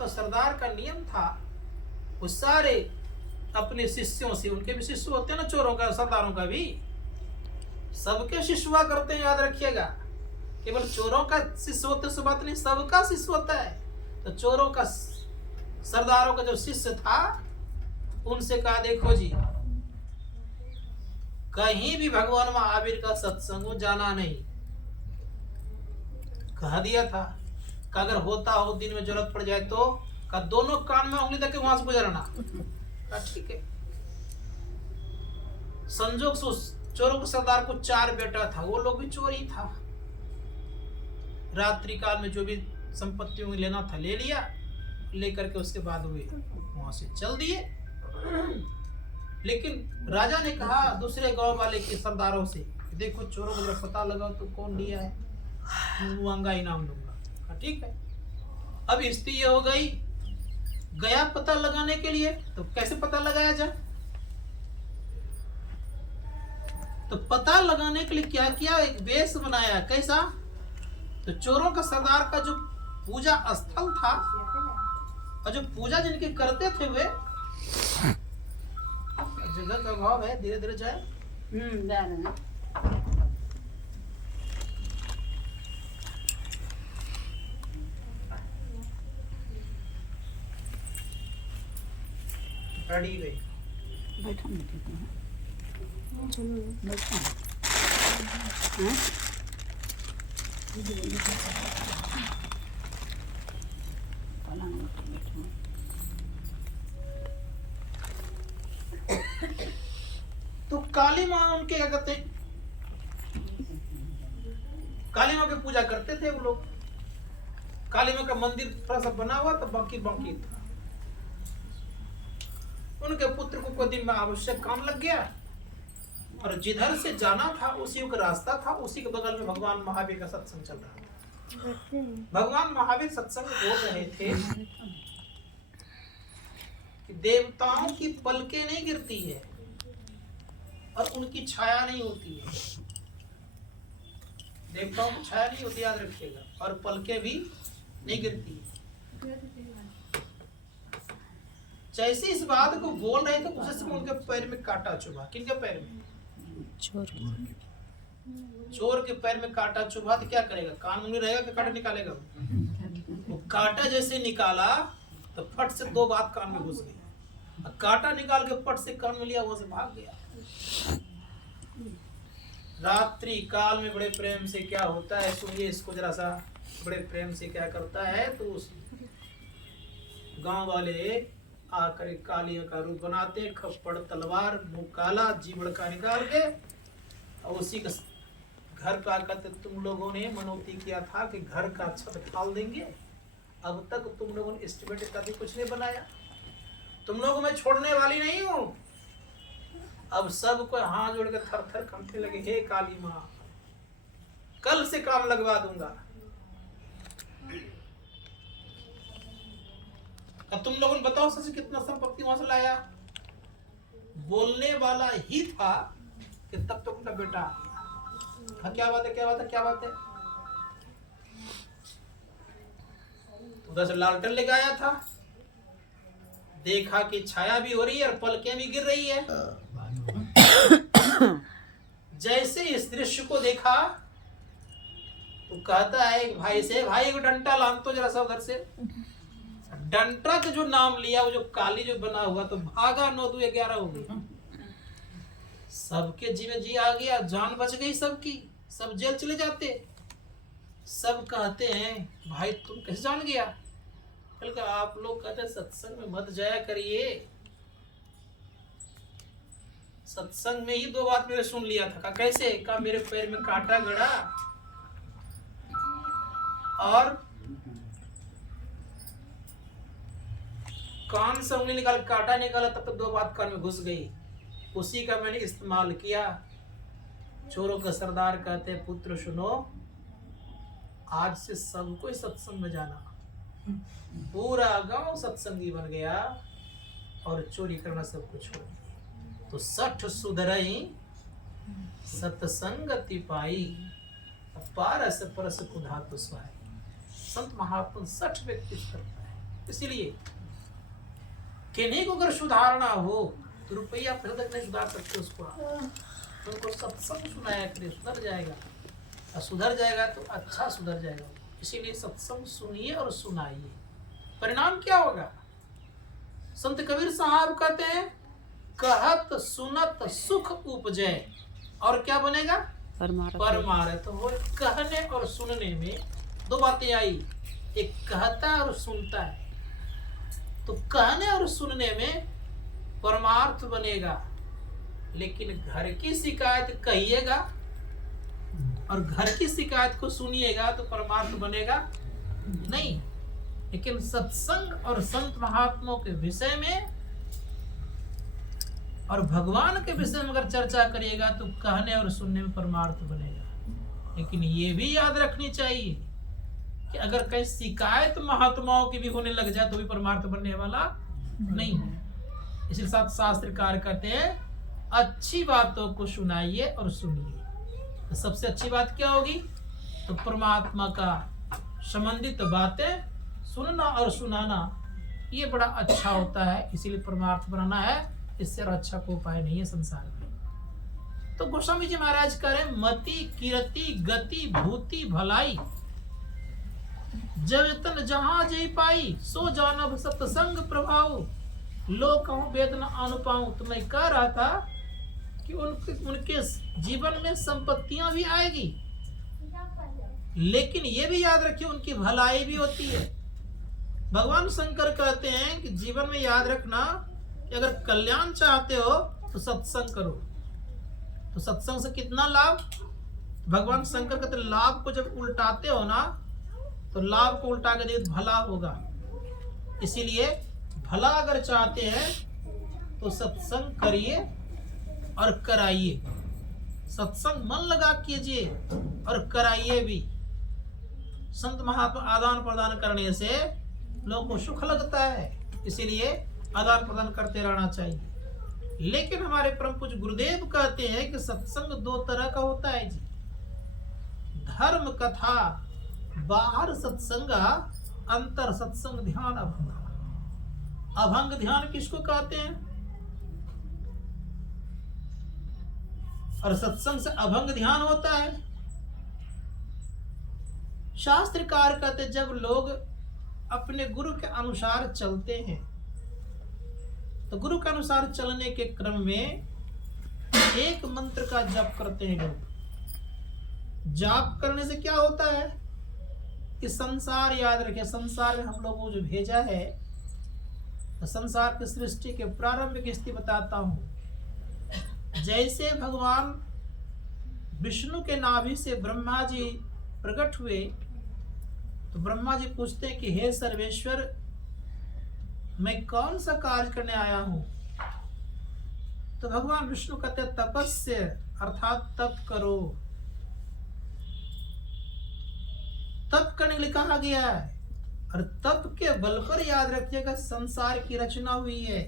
का सरदार का नियम था, वो सारे अपने शिष्यों से, उनके भी शिष्य होते हैं ना चोरों का, सरदारों का भी, सबके शिष्य हुआ करते हैं, याद रखिएगा। केवल चोरों का शिष्य होते से बात नहीं, सबका शिष्य होता है। तो चोरों का, सरदारों का जो शिष्य था, उनसे कहा देखो जी, कहीं भी भगवान महावीर का सत्संग जाना नहीं, कह दिया था कि अगर होता हो दिन में जरूरत पड़ जाए तो का दोनों कान में उंगली देके वहां से गुजरना। ठीक है। संजोग से चोरों के सरदार को 4 बेटा था, वो लोग भी चोर ही था। रात्रि काल में जो भी संपत्ति लेना था ले लिया, लेकर के उसके बाद वे वहां से चल दिए। लेकिन राजा ने कहा दूसरे गांव वाले के सरदारों से, देखो चोरों को जरा पता लगाओ तो कौन लिया है, महंगा इनाम दूंगा। ठीक है। अब स्थिति ये हो गई, गया पता लगाने के लिए, तो कैसे पता लगाया जाए? तो पता लगाने के लिए क्या किया, एक वेश बनाया। कैसा? तो चोरों का सरदार का जो पूजा स्थल था और जो पूजा जिनके करते थे वे, जगह का अभाव है, धीरे धीरे जाए। रेडी गई, बैठा नहीं देते हैं, चलो बैठा हैं? तो काली माँ उनके क्या कहते, काली माँ की पूजा करते थे वो लोग। काली माँ का मंदिर थोड़ा सा बना हुआ तो बाकी बाकी था। उनके पुत्र को कोई दिन में आवश्यक काम लग गया और जिधर से जाना था उसी का रास्ता था, उसी के बगल में भगवान महावीर का सत्संग चल रहा था। भगवान महावीर सत्संग बोल रहे थे कि देवताओं की पलकें नहीं गिरती है और उनकी छाया नहीं होती है। देवताओं की छाया नहीं होती, याद रखिएगा, और पलकें भी नहीं गिरती है। जैसे इस बात को बोल रहे थे उसी समय उनके पैर में कांटा चुभा। किनके पैर में? चोर के पैर में कांटा चुभा तो क्या करेगा? कान में रहेगा कि कांटा निकालेगा? वो कांटा जैसे निकाला तो फट से 2 बात कान में घुस गई। कांटा निकाल के फट से कान में लिया, वहां से भाग गया। रात्रि काल में बड़े प्रेम से क्या होता है, सुनिए इसको जरा सा। बड़े प्रेम से क्या करता है, तो उस गांव वाले आकर काली का रूप बनाते, खप्पड़ तलवार, मुंह काला, जीवड़ का निकाल के, और उसी का घर पे आकर तुम लोगों ने मनौती किया था कि घर का छत ढाल देंगे, अब तक तुम लोगों ने एस्टिमेट कभी कुछ नहीं बनाया, तुम लोगों में छोड़ने वाली नहीं हूं। अब सबको हाथ जोड़ के थर थर कांपने लगे, हे काली माँ, कल से काम लगवा दूंगा। अब तुम लोगों ने बताओ सच कितना संपत्ति वहां से लाया? बोलने वाला ही था कि तब तक उनका बेटा आ गया। हाँ, क्या बात है, क्या बात है, क्या बात है? उधर से लालटेन लेके आया था, देखा कि छाया भी हो रही है और पलकें भी गिर रही है। जैसे इस दृश्य को देखा तो कहता है एक भाई से, भाई एक डंटा लान तो जरा सा उधर से। डंटा का जो नाम लिया, वो जो काली जो बना हुआ, तो भागा 9 2 11 हो गई। सबके जी में जी आ गया, जान बच गई सबकी, सब जेल चले जाते। सब कहते हैं भाई तुम कैसे जान गया? बल्कि आप लोग कहते सत्संग में मत जाया करिए, सत्संग में ही 2 बात मैंने सुन लिया था। कैसे? का मेरे पैर में कांटा गड़ा और कान से उंगली निकाल कांटा निकाला, तब तक 2 बात कान में घुस गई, उसी का मैंने इस्तेमाल किया। चोरों का सरदार कहते हैं पुत्र सुनो, आज से सबको सत्संग में जाना। पूरा गांव सत्संगी बन गया और चोरी करना सब कुछ छोड़ दिया। तो 60 सुधरई सत्संगति पाई, पारस परस कुधा तो स्वाई। संत महात्मा 60 व्यक्ति करता है, इसीलिए किन्हीं को अगर सुधारना हो तो रुपया फिर तक नहीं सुधार सकते उसको। उनको सत्संग सुनाया करिए, सुधर जाएगा, और सुधर जाएगा तो अच्छा सुधर जाएगा। इसीलिए सत्संग सुनिए और सुनाइए। परिणाम क्या होगा? संत कबीर साहब कहते हैं, कहत सुनत सुख उपजे, और क्या बनेगा? परमार्थ हो। कहने और सुनने में दो बातें आई, एक कहता है और सुनता है। तो कहने और सुनने में परमार्थ बनेगा, लेकिन घर की शिकायत कहिएगा और घर की शिकायत को सुनिएगा तो परमार्थ बनेगा नहीं। लेकिन सत्संग और संत महात्माओं के विषय में और भगवान के विषय में अगर चर्चा करिएगा तो कहने और सुनने में परमार्थ बनेगा। लेकिन ये भी याद रखनी चाहिए कि अगर कहीं शिकायत महात्माओं की भी होने लग जाए तो भी परमार्थ बनने वाला नहीं है। इसलिए साथ शास्त्रकार कहते हैं, अच्छी बातों को सुनाइए और सुनिए। तो सबसे अच्छी बात क्या होगी? तो परमात्मा का संबंधित बातें सुनना और सुनाना, ये बड़ा अच्छा होता है। इसीलिए परमार्थ बनाना है, इससे अच्छा कोई उपाय नहीं है संसार में। तो गोस्वामी जी महाराज करें, मति कीर्ति गति भूति भलाई, जब तन जहां जय पाई, सो जानब सत्संग प्रभाव, लोक कहूं वेद न अनुपाऊं। तो मैं कह रहा था कि उनके जीवन में संपत्तियां भी आएगी, लेकिन ये भी याद रखिए उनकी भलाई भी होती है। भगवान शंकर कहते हैं कि जीवन में याद रखना कि अगर कल्याण चाहते हो तो सत्संग करो। तो सत्संग से कितना लाभ? भगवान शंकर कहते हैं, लाभ को जब उल्टाते हो ना तो लाभ को उल्टा के देखो भला होगा। इसीलिए भला अगर चाहते हैं तो सत्संग करिए और कराइए। सत्संग मन लगा कीजिए और कराइए भी। संत महात्मा आदान प्रदान करने से लोगों को सुख लगता है, इसीलिए आदान प्रदान करते रहना चाहिए। लेकिन हमारे परम पूज्य गुरुदेव कहते हैं कि सत्संग दो तरह का होता है जी। धर्म कथा बाहर सत्संग, अंतर सत्संग ध्यान अभंग। अभंग ध्यान किसको कहते हैं? और सत्संग से अभंग ध्यान होता है। शास्त्रकार कहते जब लोग अपने गुरु के अनुसार चलते हैं तो गुरु के अनुसार चलने के क्रम में एक मंत्र का जप करते हैं लोग। जाप करने से क्या होता है कि संसार, याद रखें, संसार में हम लोगों को जो भेजा है, तो संसार की सृष्टि के प्रारंभिक स्थिति बताता हूं। जैसे भगवान विष्णु के नाभि से ब्रह्मा जी प्रकट हुए तो ब्रह्मा जी पूछते हैं कि हे सर्वेश्वर, मैं कौन सा कार्य करने आया हूं? तो भगवान विष्णु कहते हैं तपस्य, अर्थात तप करो। तप करने के लिए कहा गया है, और तप के बल पर याद रखिएगा संसार की रचना हुई है।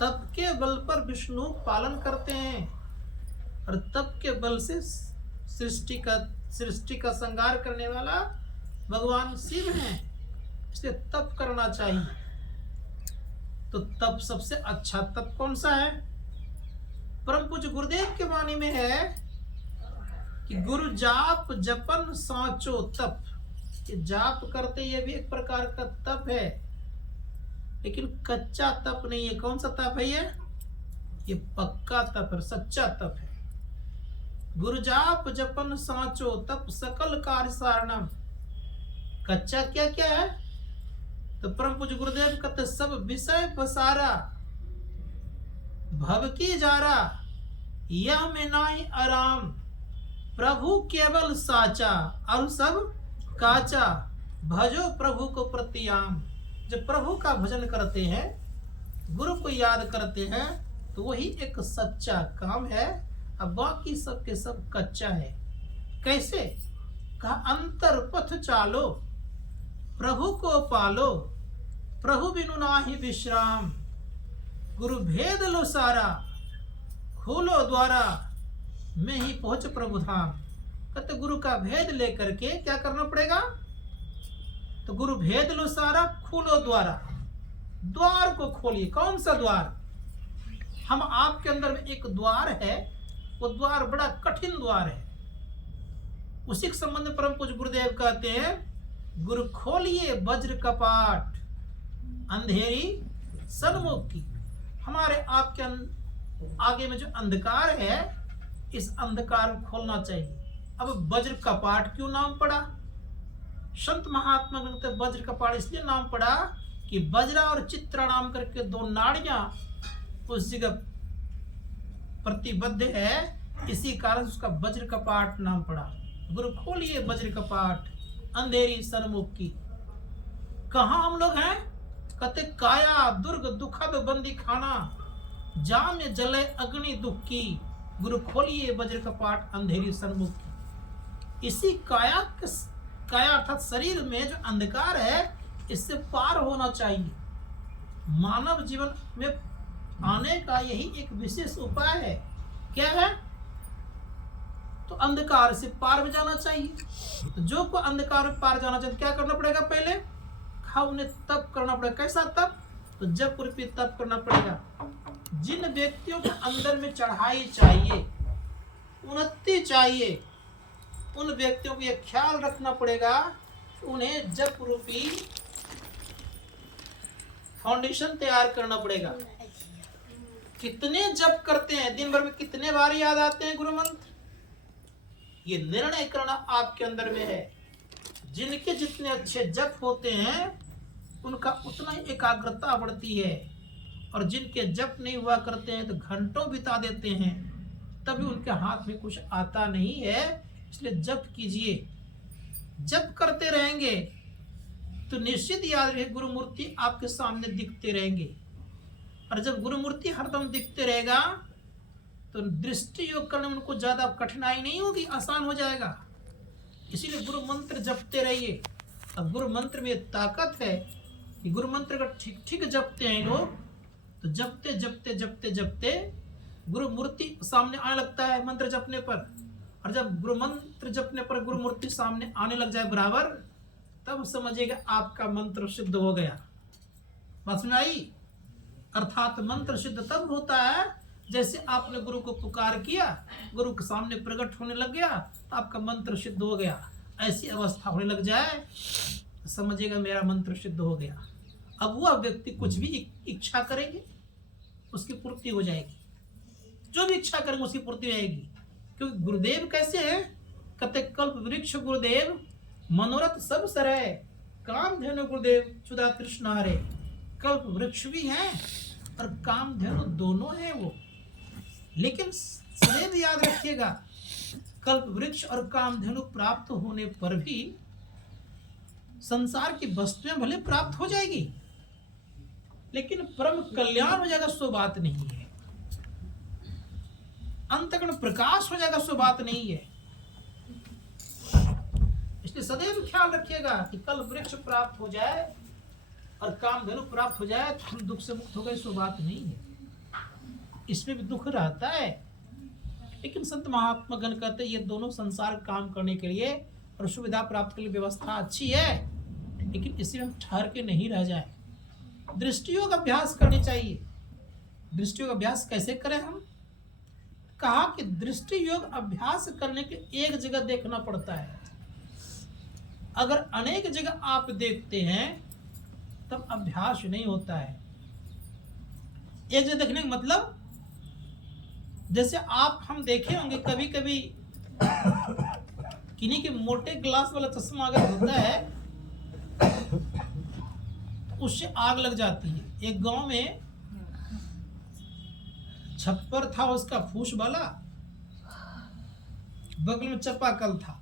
तप के बल पर विष्णु पालन करते हैं और तप के बल से सृष्टि का संहार करने वाला भगवान शिव हैं। इसलिए तप करना चाहिए। तो तप सबसे अच्छा तप कौन सा है? परम पूज्य गुरुदेव के वाणी में है कि गुरु जाप जपन साचो तप। कि जाप करते ये भी एक प्रकार का तप है, लेकिन कच्चा तप नहीं है। कौन सा तप है ये पक्का तप है, सच्चा तप है। गुरु जाप जपन साचो तप सकल कार्य सारणम। कच्चा क्या क्या है? तो परम पूज्य गुरुदेव कहते सब विषय पसारा, भव की जारा, यह में नाई आराम, प्रभु केवल साचा और सब काचा, भजो प्रभु को प्रतियाम। जब प्रभु का भजन करते हैं, गुरु को याद करते हैं, तो वही एक सच्चा काम है। अब बाकी सब के सब कच्चा है। कैसे? कहा अंतर पथ चालो, प्रभु को पालो, प्रभु बिनु नाहि विश्राम, गुरु भेद लो सारा, खोलो द्वारा, मैं ही पहुंच प्रभु धाम। कहते गुरु का भेद लेकर के क्या करना पड़ेगा? तो गुरु भेद लो सारा, खोलो द्वारा, द्वार को खोलिए। कौन सा द्वार? हम आपके अंदर में एक द्वार है, वो द्वार बड़ा कठिन द्वार है। उसी के संबंध में परम पूज्य गुरुदेव कहते हैं, गुरु खोलिए वज्र कपाट, अंधेरी सन्मुख की। हमारे आपके आगे में जो अंधकार है, इस अंधकार को खोलना चाहिए। अब वज्र कपाट क्यों नाम पड़ा? संत महात्मा कहते वज्र कपाट इसलिए नाम पड़ा कि वज्रा और चित्रा नाम करके दो नाड़ियां उस जगह प्रतिबद्ध है, इसी कारण उसका वज्र कपाट नाम पड़ा। गुरु खोलिए वज्र कपाट, अंधेरी सन्मुख की। कहाँ हम लोग हैं? कहते काया दुर्ग दुखद बंदी खाना, जाम जले अग्नि दुख की। गुरु खोलिए वज्र कपाट, अंधेरी सन्मुख की। इसी काया अर्थात शरीर में जो अंधकार है, इससे पार होना चाहिए। मानव जीवन में आने का यही एक विशेष उपाय है। क्या है? तो अंधकार से पार में जाना चाहिए। तो जो को अंधकार में पार जाना चाहिए, क्या करना पड़ेगा? पहले उन्हें तप करना पड़ेगा। कैसा तप? तो जप रूपी तप करना पड़ेगा। जिन व्यक्तियों के अंदर में चढ़ाई चाहिए, उन्नति चाहिए, उन व्यक्तियों को यह ख्याल रखना पड़ेगा कि उन्हें जप रूपी फाउंडेशन तैयार करना पड़ेगा। कितने जप करते हैं, दिन भर में कितने बार याद आते हैं गुरु मंत्र, ये निर्णय करना आपके अंदर में है। जिनके जितने अच्छे जप होते हैं, उनका उतना ही एकाग्रता बढ़ती है। और जिनके जप नहीं हुआ करते हैं, तो घंटों बिता देते हैं, तभी उनके हाथ में कुछ आता नहीं है। इसलिए जप कीजिए। जप करते रहेंगे तो निश्चित याद रहे, गुरु मूर्ति आपके सामने दिखते रहेंगे। और जब गुरु मूर्ति हरदम दिखते रहेगा, तो दृष्टि योग करने में उनको ज्यादा कठिनाई नहीं होगी, आसान हो जाएगा। इसीलिए गुरु मंत्र जपते रहिए। अब गुरु मंत्र में ताकत है कि गुरु मंत्र अगर ठीक ठीक जपते हैं लोग, तो जपते जपते जपते जपते गुरु मूर्ति सामने आने लगता है मंत्र जपने पर। और जब गुरु मंत्र जपने पर गुरु मूर्ति सामने आने लग जाए बराबर, तब समझिएगा आपका मंत्र सिद्ध हो गया। बात समझ आई? अर्थात मंत्र सिद्ध तब होता है जैसे आपने गुरु को पुकार किया, गुरु के सामने प्रकट होने लग गया, तो आपका मंत्र सिद्ध हो गया। ऐसी अवस्था होने लग जाए, तो समझिएगा मेरा मंत्र सिद्ध हो गया। अब वह व्यक्ति कुछ भी इच्छा करेंगे, उसकी पूर्ति हो जाएगी। जो भी इच्छा करेंगे उसकी पूर्ति हो जाएगी। क्योंकि गुरुदेव कैसे हैं? कहते कल्प वृक्ष गुरुदेव, मनोरथ सब सरय, काम धेनु गुरुदेव क्षुधा तृष्णा हरे। कल्प वृक्ष भी हैं और काम धेनु दोनों हैं वो। लेकिन सदैव याद रखिएगा, कल्प वृक्ष और कामधेनु प्राप्त होने पर भी संसार की वस्तुएं भले प्राप्त हो जाएगी, लेकिन परम कल्याण हो जाएगा, सो बात नहीं है। अंतःकरण प्रकाश हो जाएगा, सो बात नहीं है। इसलिए सदैव ख्याल रखिएगा कि कल्प वृक्ष प्राप्त हो जाए और कामधेनु प्राप्त हो जाए तो हम दुख से मुक्त हो गए, सो बात नहीं है। इसमें भी दुख रहता है, लेकिन संत महात्मा गण कहते हैं ये दोनों संसार काम करने के लिए और सुविधा प्राप्त के लिए व्यवस्था अच्छी है, लेकिन इसी में हम ठहर के नहीं रह जाए। दृष्टियों का अभ्यास करनी चाहिए। दृष्टियों का अभ्यास कैसे करें हम? कहा कि दृष्टि योग अभ्यास करने के एक जगह देखना पड़ता है। अगर अनेक जगह आप देखते हैं तब अभ्यास नहीं होता है। एक जगह देखने का मतलब, जैसे आप हम देखे होंगे कभी कभी किन्हीं के मोटे ग्लास वाला चश्मा अगर होता है, उससे आग लग जाती है। एक गांव में छप्पर था उसका फूस वाला, बगल में चापाकल था।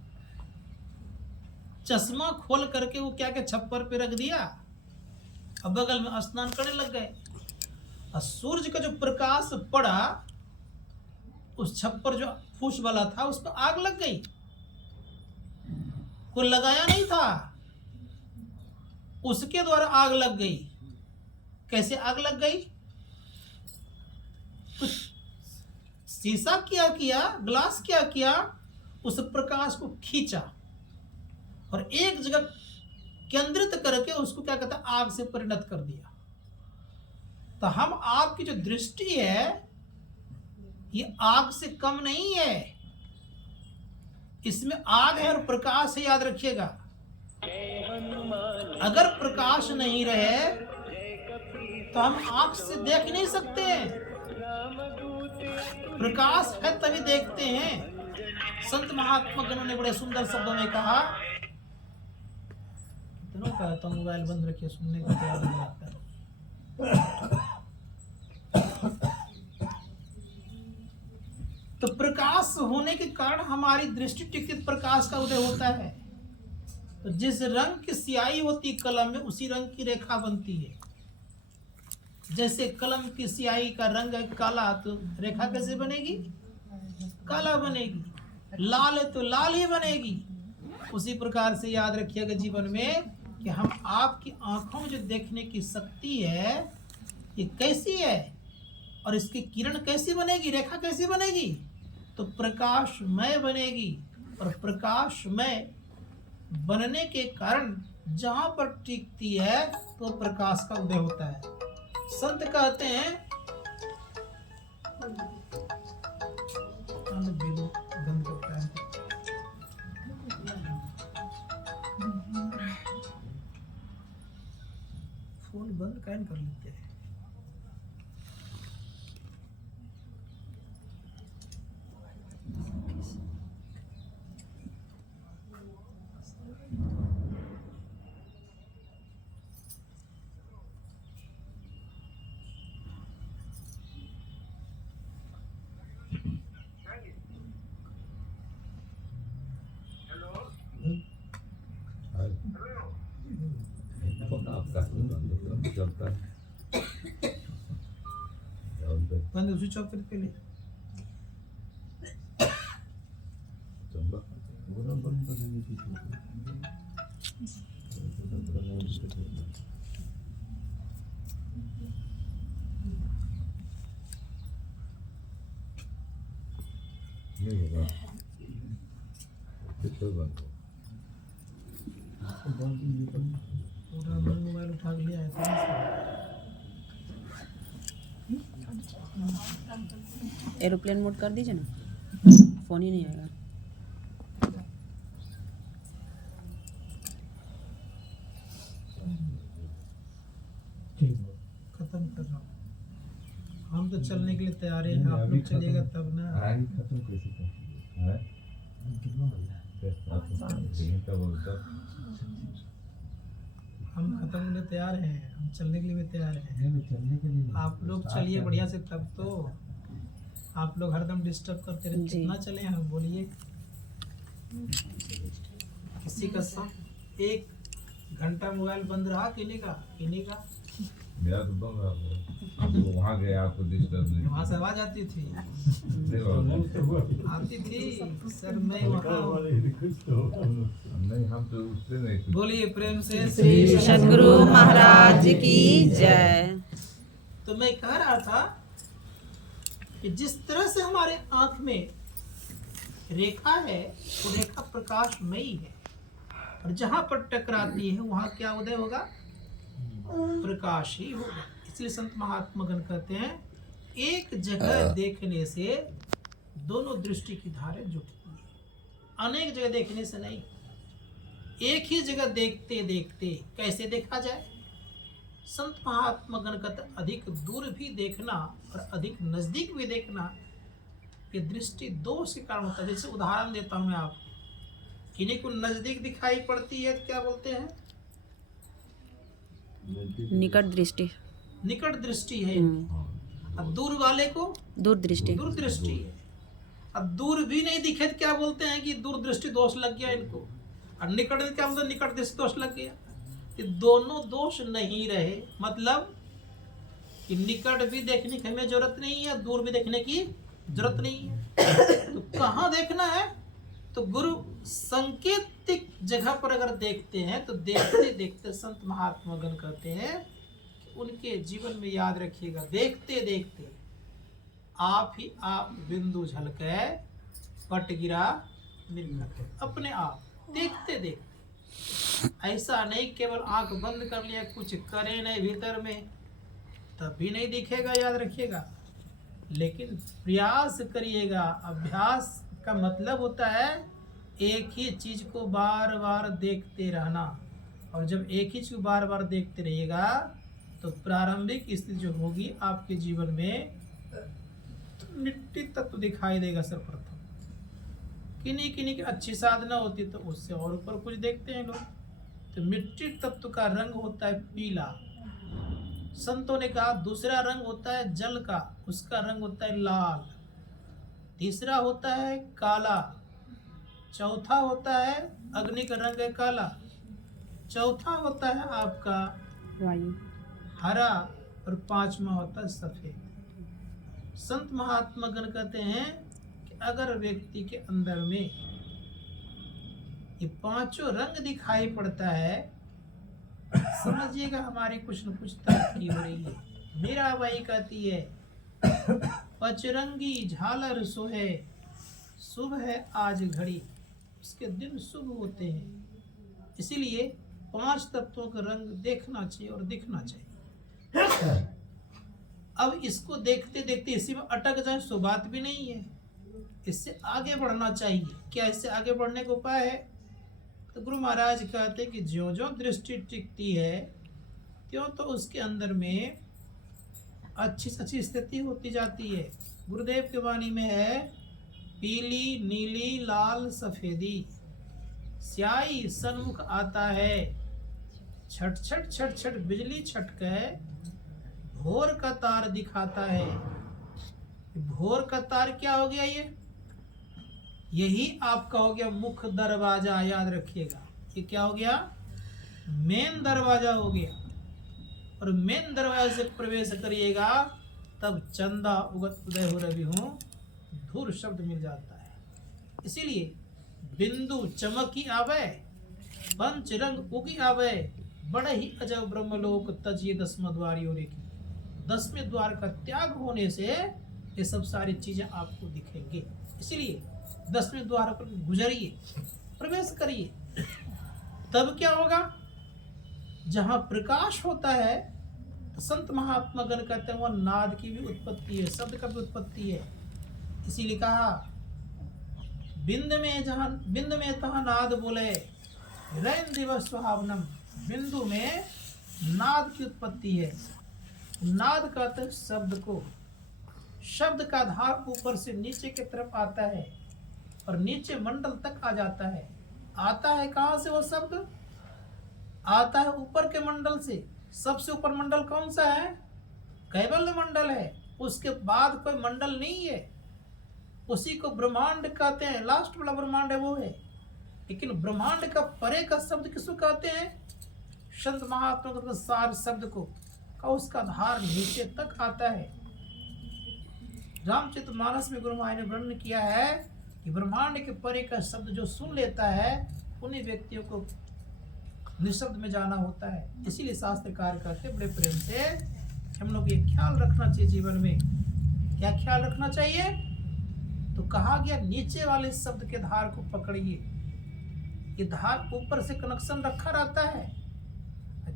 चश्मा खोल करके वो क्या के छप्पर पे रख दिया और बगल में स्नान करने लग गए। और सूरज का जो प्रकाश पड़ा उस छप्पर जो फूस वाला था उस पर आग लग गई। कोई लगाया नहीं था, उसके द्वारा आग लग गई। कैसे आग लग गई? तो शीशा क्या किया, ग्लास क्या किया, उस प्रकाश को खींचा और एक जगह केंद्रित करके उसको क्या कहता है, आग से परिणत कर दिया। तो हम आपकी जो दृष्टि है ये आग से कम नहीं है, इसमें आग है और प्रकाश है, याद रखिएगा। अगर प्रकाश नहीं रहे तो हम आंख से देख नहीं सकते हैं, प्रकाश है तभी देखते हैं। संत महात्मा गणों ने बड़े सुंदर शब्दों में कहा, कितनों का तो मोबाइल बंद रखिए, सुनने का तैयार नहीं आता है। तो प्रकाश होने के कारण हमारी दृष्टि टिकित प्रकाश का उदय होता है। तो जिस रंग की स्याही होती कलम में उसी रंग की रेखा बनती है। जैसे कलम की स्याही का रंग है काला, तो रेखा कैसे बनेगी, काला बनेगी। लाल है तो लाल ही बनेगी। उसी प्रकार से याद रखिएगा जीवन में कि हम आपकी आंखों में जो देखने की शक्ति है ये कैसी है, और इसकी किरण कैसी बनेगी, रेखा कैसी बनेगी, तो प्रकाशमय बनेगी। और प्रकाशमय बनने के कारण जहां पर टिकती है तो प्रकाश का उदय होता है। संत कहते हैं, गंद करता है, फोन बंद कैन कर लेते हैं। बंद स्विच ऑफ करके ले। पूरा मोबाइल उठा के लिया है। एरोप्लेन मोड कर दीजिए ना, फोन ही नहीं आएगा। खत्म कर रहा हूँ, हम तो चलने के लिए तैयार हैं, आप लोग चलिएगा तब ना। खत्म कैसे हम खत्म के लिए तैयार हैं, हम चलने के लिए भी तैयार हैं। आप लोग चलिए बढ़िया से, तब तो आप लोग हरदम डिस्टर्ब करते रहते, कितना चले हम, बोलिए। किसी का सब 1 घंटा मोबाइल बंद रहा, किन्हीं का मेरा तो बंद रहा, वहाँ गया आपको डिस्टर्ब नहीं, वहाँ से आवाज आती थी सर, मैं वहाँ नहीं, हम तो उठते नहीं थे। बोलिए प्रेम से श्री सद्गुरु महाराज की जय। तो मैं कह रहा था कि जिस तरह से हमारे आंख में रेखा है वो रेखा प्रकाशमयी है, और जहां पर टकराती है वहां क्या उदय होगा, प्रकाश ही होगा। इसलिए संत महात्मा गण कहते हैं, एक जगह देखने से दोनों दृष्टि की धारें जुटती है, अनेक जगह देखने से नहीं। एक ही जगह देखते देखते कैसे देखा जाए, संत महात्मा गण कहते अधिक दूर भी देखना और अधिक नजदीक भी देखना, ये दृष्टि दोष के कारण होता है। जैसे उदाहरण देता हूं मैं आपको, किन्हीं को नजदीक दिखाई पड़ती है तो क्या बोलते हैं, निकट दृष्टि, निकट दृष्टि है। अब दूर वाले को दूर दृष्टि, दूर दृष्टि है। अब दूर भी नहीं दिखे तो क्या बोलते हैं कि दूर दृष्टि दोष लग गया इनको, और निकट क्या मतलब निकट दृष्टि दोष लग गया। ये दोनों दोष नहीं रहे, मतलब कि निकट भी देखने की हमें जरूरत नहीं है, दूर भी देखने की जरूरत नहीं है। तो कहाँ देखना है, तो गुरु संकेतिक जगह पर अगर देखते हैं तो देखते देखते संत महात्मा गण कहते हैं कि उनके जीवन में याद रखिएगा, देखते देखते आप ही आप बिंदु झलके पट गिरा निर्गत, अपने आप देखते देखते ऐसा नहीं केवल आंख बंद कर लिया, कुछ करे नहीं भीतर में, तब भी नहीं दिखेगा, याद रखिएगा। लेकिन प्रयास करिएगा। अभ्यास का मतलब होता है एक ही चीज को बार बार देखते रहना। और जब एक ही चीज को बार बार देखते रहिएगा तो प्रारंभिक स्थिति जो होगी आपके जीवन में, तो मिट्टी तत्व दिखाई देगा सर्वप्रथम। किन्हीं किन्हीं की अच्छी साधना होती है तो उससे और ऊपर कुछ देखते हैं लोग। तो मिट्टी तत्व का रंग होता है पीला। संतों ने कहा दूसरा रंग होता है जल का, उसका रंग होता है लाल। तीसरा होता है काला। चौथा होता है अग्नि का रंग है काला। चौथा होता है आपका वायु। हरा। और पांचवा होता है सफेद। संत महात्मा गण कहते हैं कि अगर व्यक्ति के अंदर में ये पांचों रंग दिखाई पड़ता है, समझिएगा हमारी कुछ न कुछ तरक्की हो रही है। मेरा भाई कहती है पचरंगी झालर सोहे, शुभ है आज घड़ी। उसके दिन शुभ होते हैं। इसीलिए 5 तत्वों का रंग देखना चाहिए और दिखना चाहिए। अब इसको देखते देखते इसी में अटक जाए सो बात भी नहीं है, इससे आगे बढ़ना चाहिए। क्या इससे आगे बढ़ने का उपाय है? तो गुरु महाराज कहते हैं कि ज्यों ज्यों दृष्टि टिकती है त्यों तो उसके अंदर में अच्छी से अच्छी स्थिति होती जाती है। गुरुदेव की वाणी में है पीली नीली लाल सफेदी, स्याही सन्मुख आता है, छट छट छट छट बिजली छटके भोर का तार दिखाता है। भोर का तार क्या हो गया? यही आपका हो गया मुख्य दरवाजा। याद रखिएगा, ये क्या हो गया? मेन दरवाजा हो गया। और मेन दरवाजे से प्रवेश करिएगा तब चंदा उगत उदय हो रवि हूँ धूर शब्द मिल जाता है। इसीलिए बिंदु चमकी आवे, पंच रंग उगी आवे, बड़े ही अजब ब्रह्मलोक तजिए 10वां द्वार की। 10वें द्वार का त्याग होने से ये सब सारी चीजें आपको दिखेंगे। इसीलिए 10वें द्वार पर गुजरिए, प्रवेश करिए। तब क्या होगा? जहां प्रकाश होता है तो संत महात्मा गण कहते हैं वह नाद की भी उत्पत्ति है, शब्द का भी उत्पत्ति है। इसीलिए कहा बिंद में तहाँ नाद बोले रैन दिवस सुहावनम। बिंदु में नाद की उत्पत्ति है। नाद कहते हैं शब्द को। शब्द का धार ऊपर से नीचे की तरफ आता है और नीचे मंडल तक आ जाता है। आता है कहाँ से? वो शब्द आता है ऊपर के मंडल से। सबसे ऊपर मंडल कौन सा है? कैवल्य मंडल है। उसके बाद कोई मंडल नहीं है। उसी को ब्रह्मांड कहते हैं। लास्ट वाला ब्रह्मांड है वो है। लेकिन ब्रह्मांड का परे का शब्द किसको कहते हैं? संत महात्मा का सार शब्द को का उसका धार नीचे तक आता है। रामचरितमानस में गुरु महाराज ने वर्णन किया है कि ब्रह्मांड के परे का शब्द जो सुन लेता है उन्हीं व्यक्तियों को निशब्द में जाना होता है। इसीलिए शास्त्रकार कहते बड़े प्रेम से हम लोग ये ख्याल रखना चाहिए जीवन में। क्या ख्याल रखना चाहिए? तो कहा गया नीचे वाले शब्द के धार को पकड़िए। ये धार ऊपर से कनेक्शन रखा रहता है।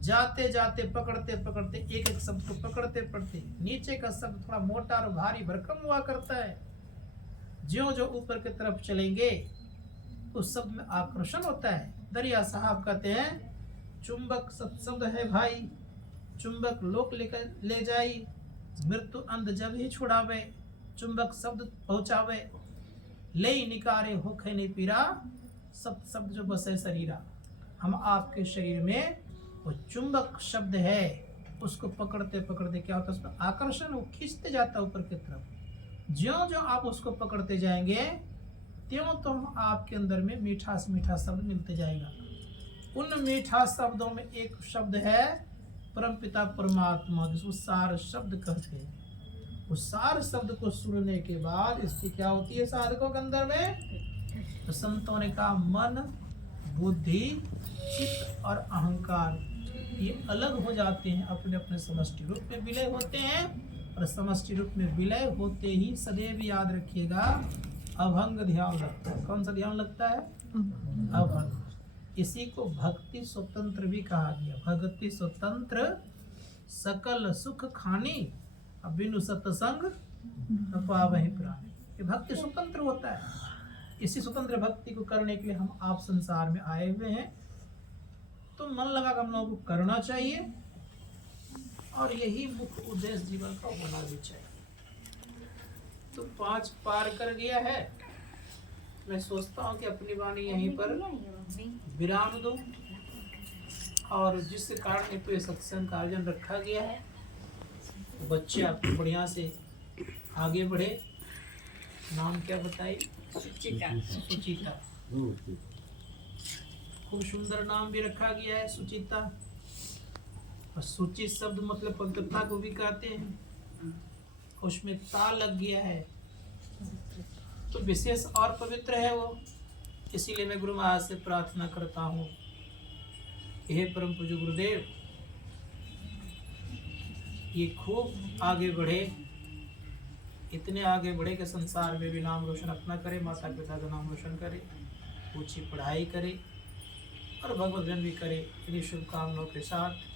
जाते जाते पकड़ते पकड़ते एक एक शब्द को पकड़ते पकड़ते नीचे का शब्द थोड़ा मोटा और भारी भरकम हुआ करता है। ज्यों जो ऊपर की तरफ चलेंगे उस शब्द में आकर्षण होता है। दरिया साहब कहते हैं चुंबक सत्शब्द है भाई, चुंबक लोक लेकर ले जाई, मृत्यु अंध जब ही छुड़ावे, चुंबक शब्द पहुंचावे, ले निकारे हो खैने पीरा, सत शब्द जो बसे शरीरा। हम आपके शरीर में वो चुंबक शब्द है, उसको पकड़ते पकड़ते क्या होता है? उसमें आकर्षण, वो खींचते जाता है ऊपर की तरफ। ज्यों ज्यों आप उसको पकड़ते जाएंगे त्यों तो आपके अंदर में मीठा से मीठा शब्द मिलते जाएगा। उन मीठा शब्दों में एक शब्द है परमपिता परमात्मा, जिसको सार शब्द कहते हैं। उस सार शब्द को सुनने के बाद इसकी क्या होती है साधकों के अंदर में? तो संतों ने कहा मन, बुद्धि, चित्त और अहंकार ये अलग हो जाते हैं, अपने अपने समष्टि रूप में विलय होते हैं। और समष्टि रूप में विलय होते ही सदैव याद रखिएगा अभंग ध्यान लगता है। कौन सा ध्यान लगता है? अभंग। इसी को भक्ति स्वतंत्र भी कहा गया। भक्ति स्वतंत्र सकल सुख खानी, बिनु सत्संग न पावहि प्राणी। ये भक्ति स्वतंत्र होता है। इसी स्वतंत्र भक्ति को करने के लिए हम आप संसार में आए हुए हैं। तो मन लगा हम लोगों को करना चाहिए और यही मुख्य उद्देश्य जीवन का होना भी चाहिए। तो 5 पार कर गया है। मैं सोचता हूँ कि अपनी वाणी यहीं पर विराम दूं और जिस कारण पे सत्संग का आयोजन रखा गया है, तो बच्चे आपको बढ़िया से आगे बढ़े। नाम क्या बताइए? सुचिता। सुचिता। खूब सुंदर नाम भी रखा गया है, सुचिता। और सुचित शब्द मतलब पवित्रता को भी कहते हैं। उसमें ता लग गया है तो विशेष और पवित्र है वो। इसीलिए मैं गुरु महाराज से प्रार्थना करता हूँ, हे परम पूज्य गुरुदेव, ये खूब आगे बढ़े, इतने आगे बढ़े कि संसार में भी नाम रोशन अपना करे, माता पिता का नाम रोशन करे, ऊंची पढ़ाई करे और भगवत जन भी करे। इन्हीं शुभकामनाओं के साथ